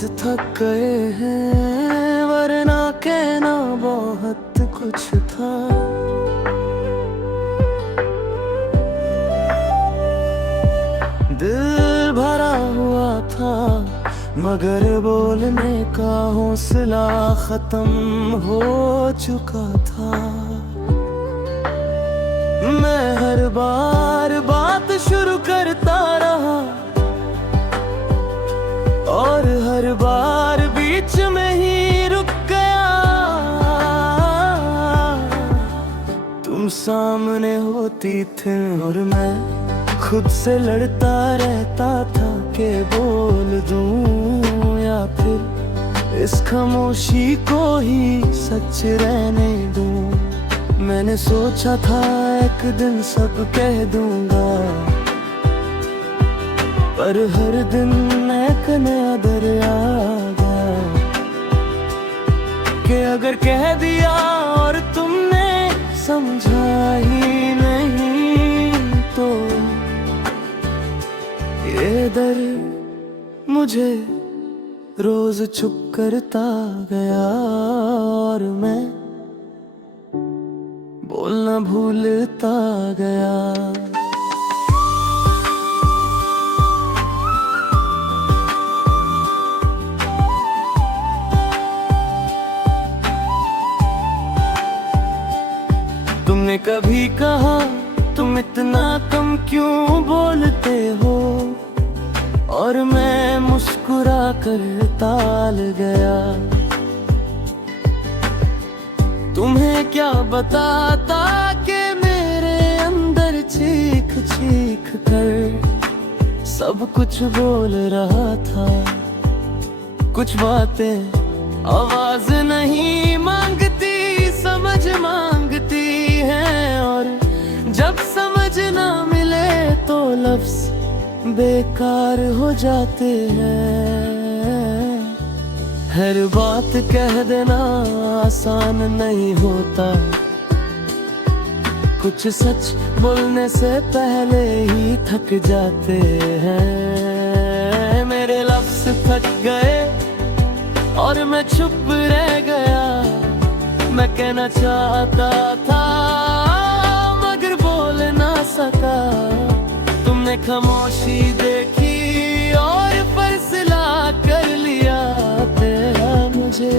थक गए हैं, वरना कहना बहुत कुछ था। दिल भरा हुआ था मगर बोलने का हौसला खत्म हो चुका था। मैं हर बार बात शुरू करता रहा और हर बार बीच में ही रुक गया। तुम सामने होती थी और मैं खुद से लड़ता रहता था कि बोल दूं या फिर इस खामोशी को ही सच रहने दूं। मैंने सोचा था एक दिन सब कह दूंगा, पर हर दिन एक नया दरिया गया कि अगर कह दिया और तुमने समझा ही नहीं तो ये दर्द मुझे रोज चुप करता गया और मैं बोलना भूलता गया। तुमने कभी कहा तुम इतना कम क्यों बोलते हो, और मैं मुस्कुरा कर टाल गया। तुम्हें क्या बताता कि मेरे अंदर चीख चीख कर सब कुछ बोल रहा था। कुछ बातें आवाज नहीं मांगती, समझ मांगती हैं, और जब समझ ना मिले तो लफ्ज बेकार हो जाते हैं। हर बात कह देना आसान नहीं होता, कुछ सच बोलने से पहले ही थक जाते हैं। मेरे लफ्ज थक गए और मैं चुप रह गया। मैं कहना चाहता था मगर बोल ना सका। तुमने खामोशी देखी और फैसला कर लिया तेरा मुझे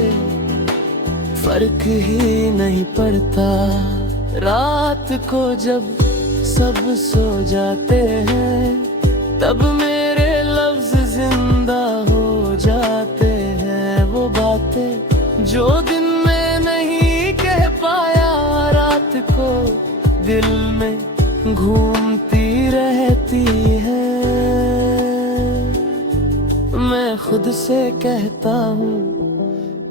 फर्क ही नहीं पड़ता। रात को जब सब सो जाते हैं तब मेरे लफ्ज जिंदा हो जाते हैं। वो बातें जो दिन में नहीं कह पाया रात को दिल में घूमती रहती है। मैं खुद से कहता हूँ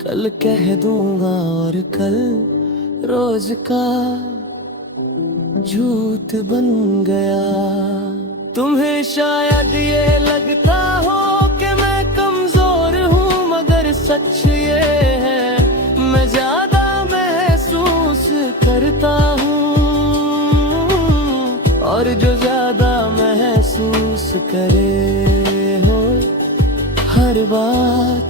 कल कह दूंगा और कल रोज का झूठ बन गया। तुम्हें शायद ये लगता हो कि मैं कमजोर हूँ, मगर सच ये है मैं ज्यादा महसूस करता हूँ, और जो ज्यादा महसूस करे हो हर बात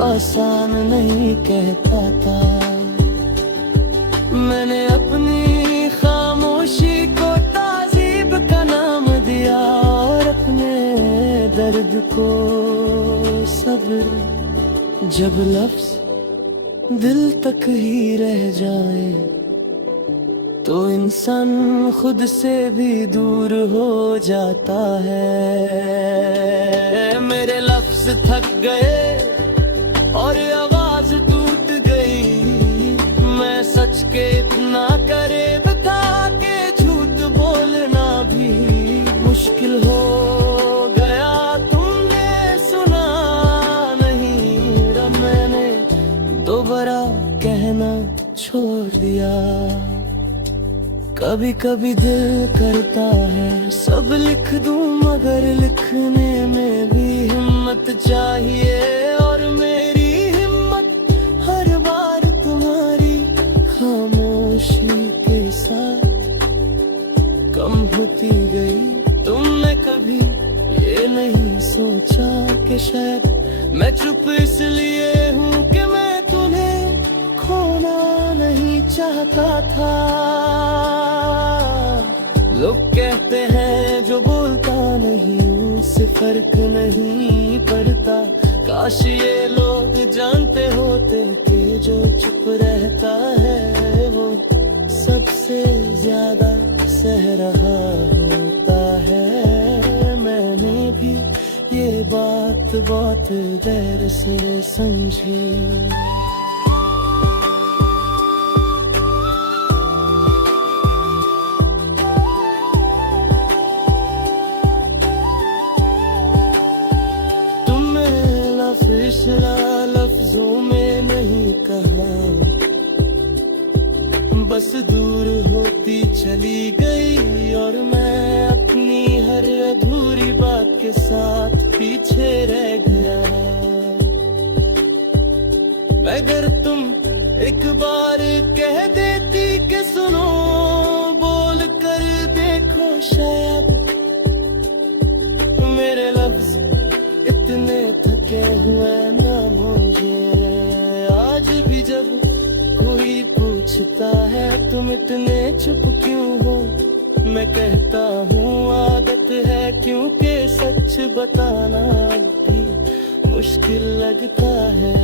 आसान नहीं कह पाता। मैंने अपनी खामोशी को ताजीब का नाम दिया और अपने दर्द को सब्र। जब लफ्ज दिल तक ही रह जाए तो इंसान खुद से भी दूर हो जाता है। मेरे लफ्ज थक गए और आवाज टूट गई। मैं सच के इतना करीब था कि झूठ बोलना भी मुश्किल हो गया। तुमने सुना नहीं और मैंने दोबारा कहना छोड़ दिया। कभी कभी दिल करता है सब लिख दूं, मगर लिखने में भी हिम्मत चाहिए, और मेरी हिम्मत हर बार तुम्हारी खामोशी के साथ कम होती गई। तुमने कभी ये नहीं सोचा कि शायद मैं चुप इसलिए हूँ कि मैं तुम्हें खोना नहीं चाहता था। लोग कहते हैं जो बोलता नहीं उससे फर्क नहीं पड़ता। काश ये लोग जानते होते कि जो चुप रहता है वो सबसे ज्यादा सह रहा होता है। मैंने भी ये बात बहुत देर से समझी। पिछला लफ्जों में नहीं कहा, बस दूर होती चली गई और मैं अपनी हर अधूरी बात के साथ पीछे रह गया। अगर तुम एक बार कह देती कि सुनो, बोल कर देखो, शायद मेरे लफ्ज इतने थके हुए ना मुझे। आज भी जब कोई पूछता है तुम इतने चुप क्यों हो, मैं कहता हूँ आदत है, क्योंकि सच बताना भी मुश्किल लगता है।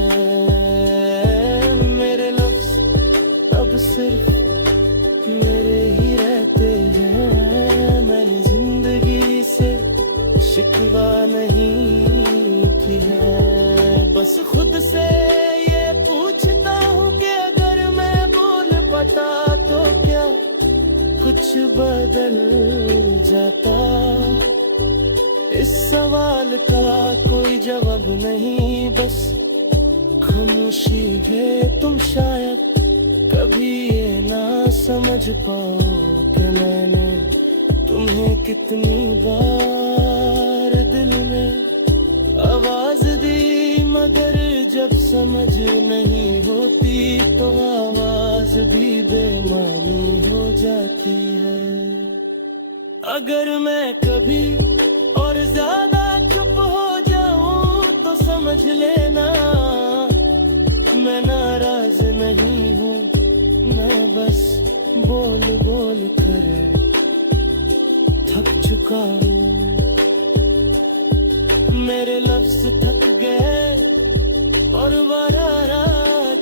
मेरे लफ्ज अब सिर्फ मेरे ही रहते हैं। मैंने जिंदगी से शिकवा नहीं की है, बस खुद से ये पूछता हूँ कि अगर मैं बोल पाता तो क्या कुछ बदल जाता। इस सवाल का कोई जवाब नहीं, बस खामोशी है। तुम शायद कभी ये ना समझ पाओ कि मैंने तुम्हें कितनी बार दिल में आवाज दी, मगर जब समझ नहीं होती तो आवाज भी बेमानी हो जाती है। अगर मैं कभी और ज्यादा चुप हो जाऊं तो समझ लेना मैं नाराज नहीं हूँ। मैं बस बोल बोल कर थक चुका हूँ। मेरे लफ्ज थक गए और बरारा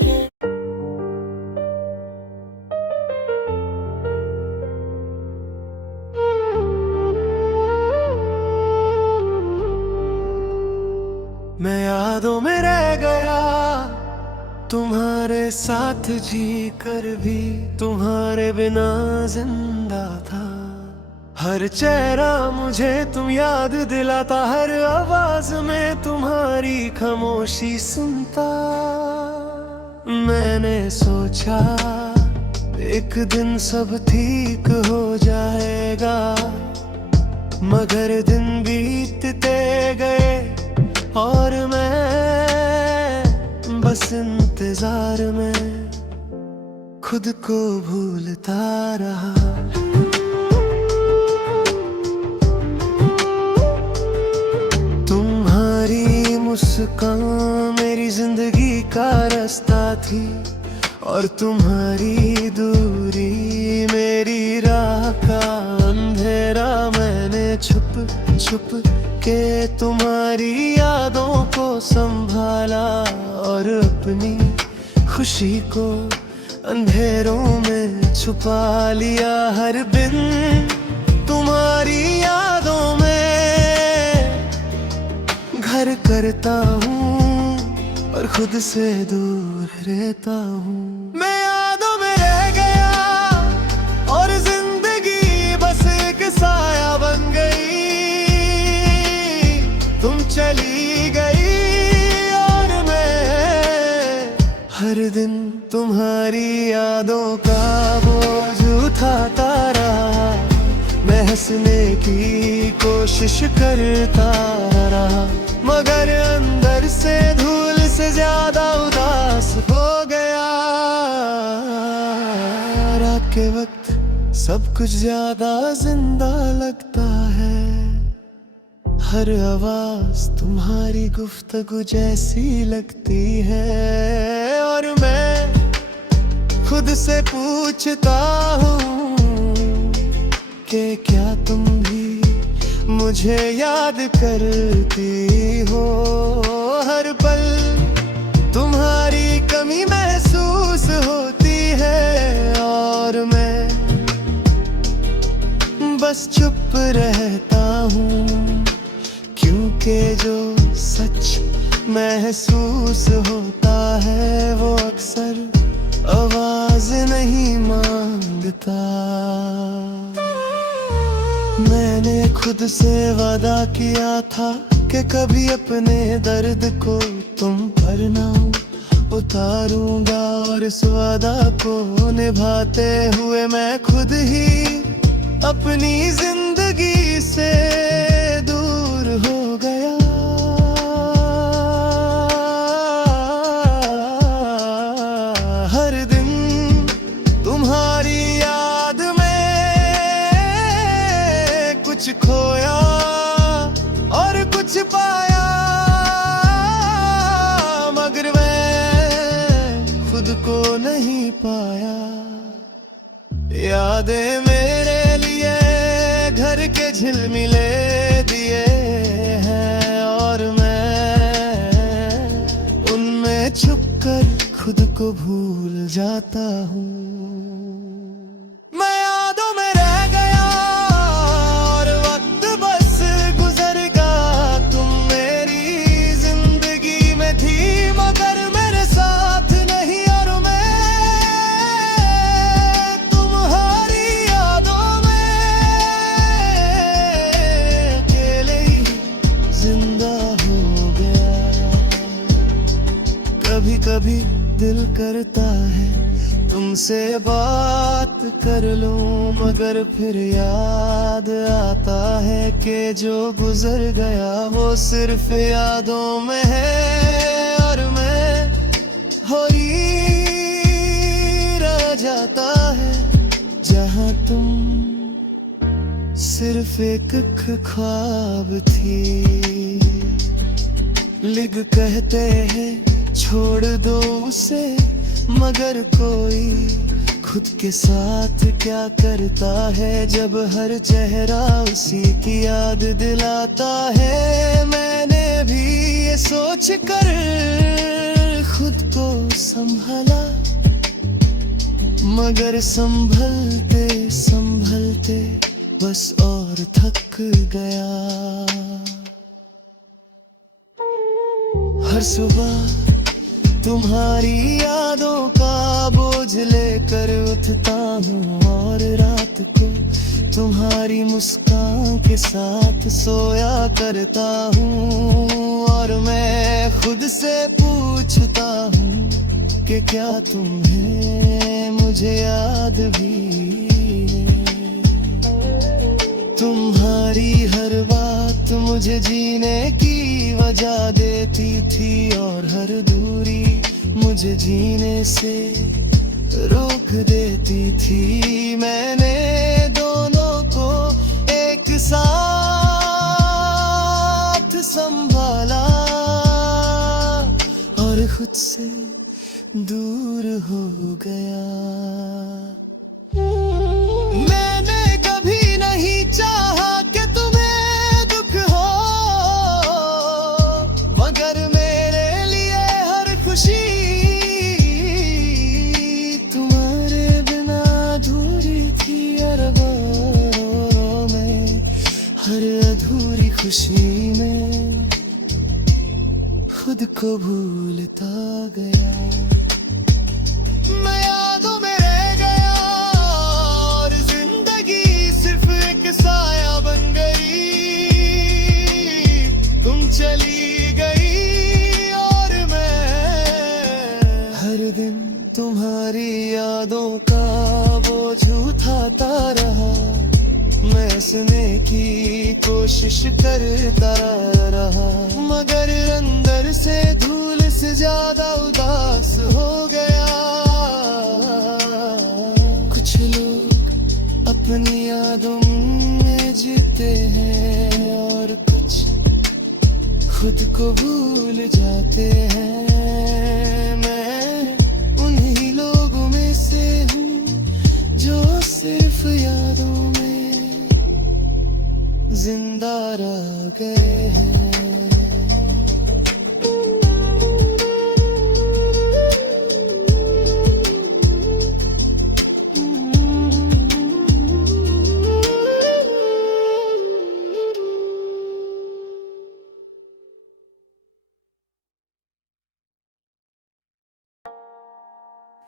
के। मैं यादों में रह गया तुम्हारे साथ, जी कर भी तुम्हारे बिना जिंदा था। हर चेहरा मुझे तुम याद दिलाता, हर आवाज में तुम्हारी खामोशी सुनता। मैंने सोचा एक दिन सब ठीक हो जाएगा, मगर दिन बीतते गए और मैं बस इंतजार में खुद को भूलता रहा। तुम्हारी मुस्कान मेरी जिंदगी का रास्ता थी और तुम्हारी दूरी मेरी राह का अंधेरा। मैंने छुप छुप के तुम्हारी यादों को संभाला और अपनी खुशी को अंधेरों में छुपा लिया। हर दिन तुम्हारी यादों में घर करता हूँ और खुद से दूर रहता हूँ। मैं यादों में रह गया और जिंदगी बस एक साया बन गई। तुम चली गई और मैं हर दिन तुम्हारी यादों का बोझ उठाता रहा। मैं हंसने की कोशिश करता रहा, मगर अंदर से धूल से ज्यादा उदास हो गया। रात के वक्त सब कुछ ज्यादा जिंदा लगता है। हर आवाज तुम्हारी गुफ्तगू जैसी लगती है। और मैं खुद से पूछता हूँ कि क्या तुम भी मुझे याद करती हो। हर पल तुम्हारी कमी महसूस होती है और मैं बस चुप रहता हूँ, क्योंकि जो सच महसूस होता है वो अक्सर आवाज नहीं मांगता। मैंने खुद से वादा किया था कि कभी अपने दर्द को तुम पर ना उतारूंगा, और इस वादा को निभाते हुए मैं खुद ही अपनी जिंदगी से दूर हो गया। हर दिन तुम्हारी याद में कुछ खोया और कुछ पाया, मगर मैं खुद को नहीं पाया। यादें मेरे लिए घर के झिलमिले दिए हैं और मैं उनमें छुपकर खुद को भूल जाता हूँ। मैं यादों में रह गया और वक्त बस गुजर गया। तुम मेरी जिंदगी में थी मगर मेरे साथ नहीं, और मैं तुम्हारी यादों में अकेले ही जिंदा हो गया। कभी कभी दिल करता है तुमसे बात कर लूं, मगर फिर याद आता है कि जो गुजर गया वो सिर्फ यादों में है, और मैं हो ही रह जाता है जहां तुम सिर्फ एक ख्वाब थी। लिख कहते हैं छोड़ दो उसे, मगर कोई खुद के साथ क्या करता है जब हर चेहरा उसी की याद दिलाता है। मैंने भी ये सोच कर खुद को संभाला, मगर संभलते संभलते बस और थक गया। हर सुबह तुम्हारी यादों का बोझ लेकर उठता हूँ और रात को तुम्हारी मुस्कान के साथ सोया करता हूँ। और मैं खुद से पूछता हूँ कि क्या तुम्हें मुझे याद भी है। तुम्हारी हर बात मुझे जीने की वजह देती थी और हर दूरी मुझे जीने से रोक देती थी। मैंने दोनों को एक साथ संभाला और खुद से दूर हो गया। मैंने कभी नहीं चाहा कि तुम्हें दुख हो, मगर मेरे लिए हर खुशी तुम्हारे बिना अधूरी थी। अरबों में हर अधूरी खुशी में खुद को भूलता गया। मैं यादों में रह गया और जिंदगी सिर्फ एक साया बन गई। तुम चली गई और मैं हर दिन तुम्हारी यादों का बोझ उठाता रहा। मैं सुनने की कोशिश करता रहा, मगर अंदर से धूल से ज्यादा उदास हो गया। कुछ लोग अपनी यादों में जीते हैं और कुछ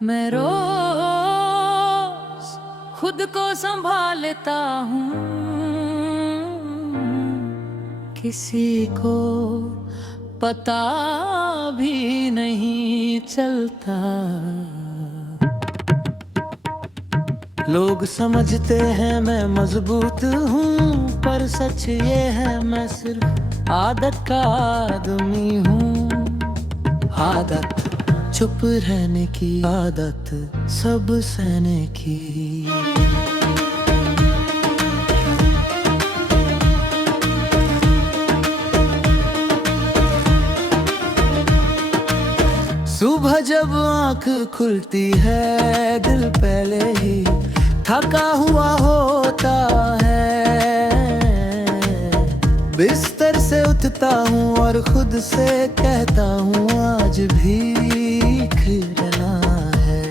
मैं रोज खुद को संभालता हूँ, किसी को पता भी नहीं चलता। लोग समझते हैं मैं मजबूत हूँ, पर सच ये है मैं सिर्फ आदत का आदमी हूँ। आदत चुप रहने की, आदत सब सहने की। सुबह जब आँख खुलती है, दिल पहले ही थका हुआ होता है। बिस्तर से उठता हूँ और खुद से कहता हूँ आज भीख रहना है।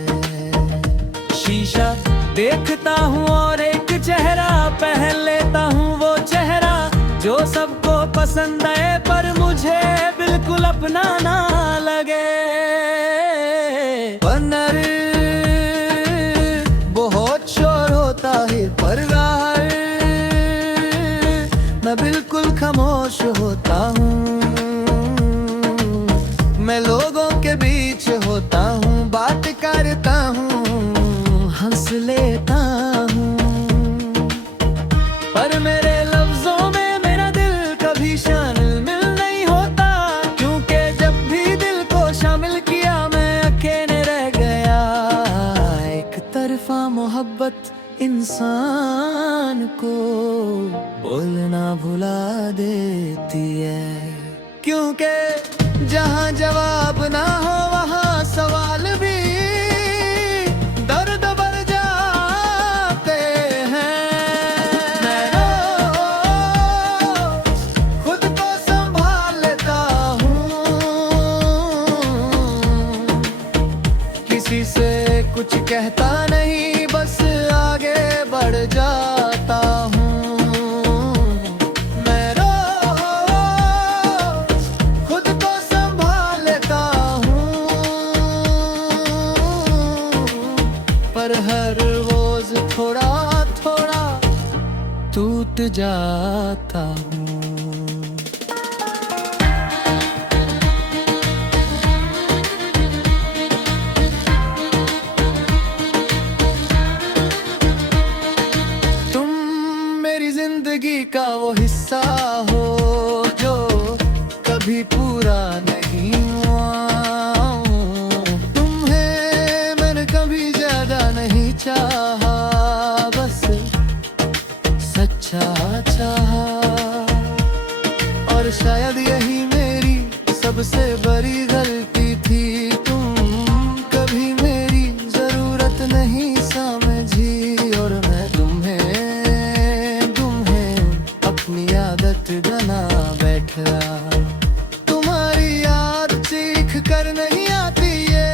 शीशा देखता हूँ और एक चेहरा पहन लेता हूँ, वो चेहरा जो सबको पसंद है पर मुझे बिल्कुल अपना ना लगे। बनर बहुत शोर होता है पर बाहर मैं बिल्कुल खामोश होता हूँ। मैं लोगों के बीच होता हूँ, बात करता हूँ, हंस लेता हूँ, पर मेरे लफ्जों में मेरा दिल कभी शामिल नहीं होता, क्योंकि जब भी दिल को शामिल किया मैं अकेले रह गया। एक तरफा मोहब्बत इंसान को बोलना भुला देती है, क्योंकि जहाँ जवाब ना हो वहाँ सवाल भी दर्द भर जाते हैं। मैं रोज खुद को संभाल लेता हूँ, किसी से कुछ कहता नहीं, बस आगे बढ़ जाता हूँ। मैं रोज खुद को संभाल लेता हूँ, पर हर रोज थोड़ा थोड़ा टूट जाता हूँ। जिंदगी का वो हिस्सा हो जो कभी पूरा नहीं हुआ। तुम्हें मैंने कभी ज्यादा नहीं चाहा, बस सच्चा चाहा, और शायद यही मेरी सबसे बड़ी गलती थी। तुम कभी मेरी जरूरत नहीं समझी और मैं तुम्हें अपनी आदत बना बैठा। तुम्हारी याद सीख कर नहीं आती है,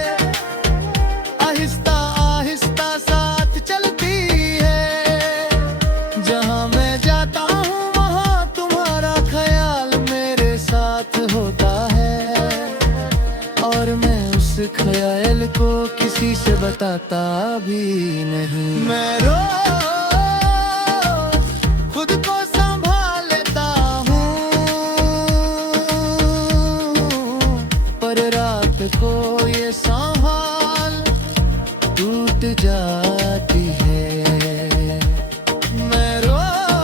आहिस्ता आहिस्ता साथ चलती है। जहाँ मैं जाता हूँ वहाँ तुम्हारा ख्याल मेरे साथ होता है, और मैं उस ख्याल को किसी से बताता भी नहीं। मैं रोज खुद को को ये संभाल टूट जाती है। मैं रोज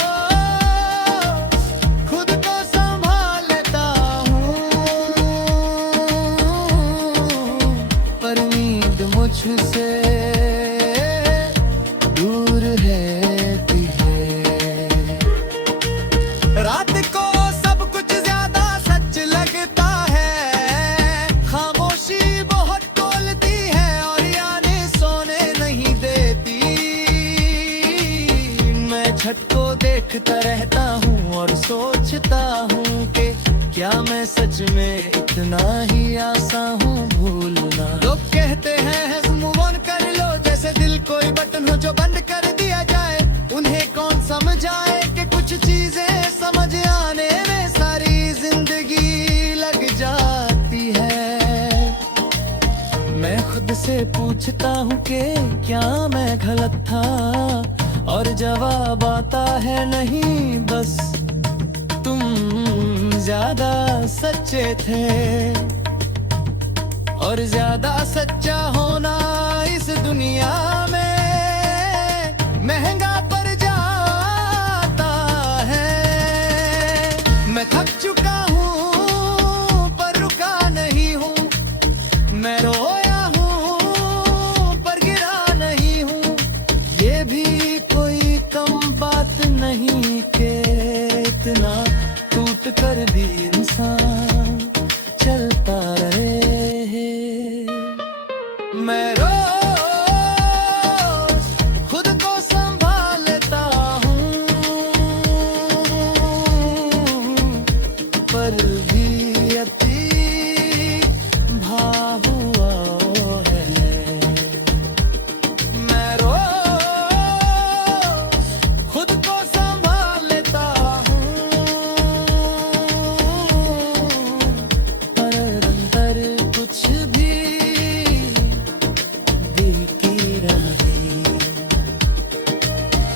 खुद को संभाल लेता हूँ, पर नींद मुझसे दूर रहती है। रात को सब कुछ ज्यादा सच लगता है, छत को देखता रहता हूँ और सोचता हूँ कि क्या मैं सच में इतना ही आसान हूँ भूलना। लोग कहते हैं मूव ऑन कर लो, जैसे दिल कोई बटन हो जो बंद कर दिया जाए। उन्हें कौन समझाए कि कुछ चीजें समझ आने में सारी जिंदगी लग जाती है। मैं खुद से पूछ पूछता हूँ कि क्या मैं गलत था, और जवाब आता है नहीं, बस तुम ज्यादा सच्चे थे। और ज्यादा सच्चा होना इस दुनिया में महंगा पड़ जाता है। मैं थक चुका हूँ पर रुका नहीं हूँ, मैं रोया हूँ पर गिरा नहीं हूँ। ये भी कोई कम बात नहीं कि इतना टूट कर भी इंसान चलता रहे। मैं रोज खुद को संभालता हूँ, पर भी अति भाव हुआ है। मैं रोज खुद को संभालता हूँ, पर अंदर कुछ भी दिखती रही।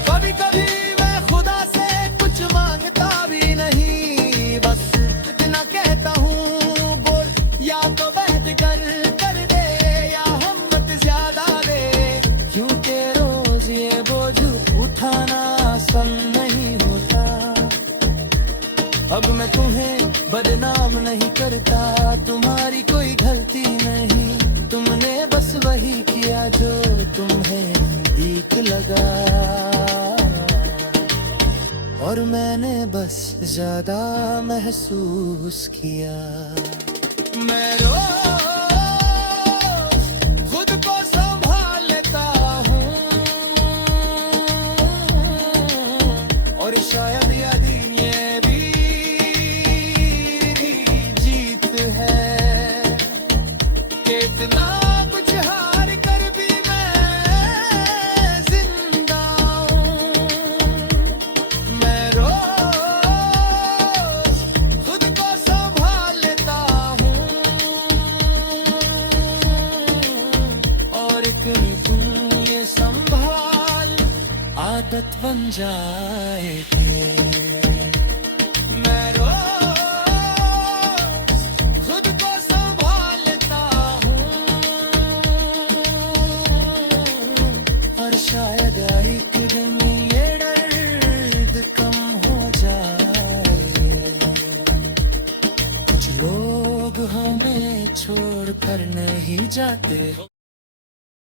कभी कभी मैं खुदा से कुछ मांगता भी नहीं, बस इतना कहता हूँ बोल या तो बैठ कर दे या हिम्मत ज्यादा दे। क्योंकि रोज ये बोझ उठाना आसान नहीं होता। अब मैं तुम्हें बदनाम नहीं करता, तुम्हारी कोई गलती नहीं, तुमने बस वही किया जो तुम्हें ठीक लगा। और मैंने बस ज्यादा महसूस किया। मैं रोज खुद को संभालता हूँ, और शायद यह दिन ये भी जीत है कि इतना कुछ हार कर भी मैं जिंदा हूँ। मैं रोज खुद को संभालता हूँ, और एक तुम ये संभाल आदत बन जाए थे। मैं रोज खुद को संभालता हूँ, और शायद एक दिन ये दर्द कम हो जाए। कुछ लोग हमें छोड़ कर नहीं जाते।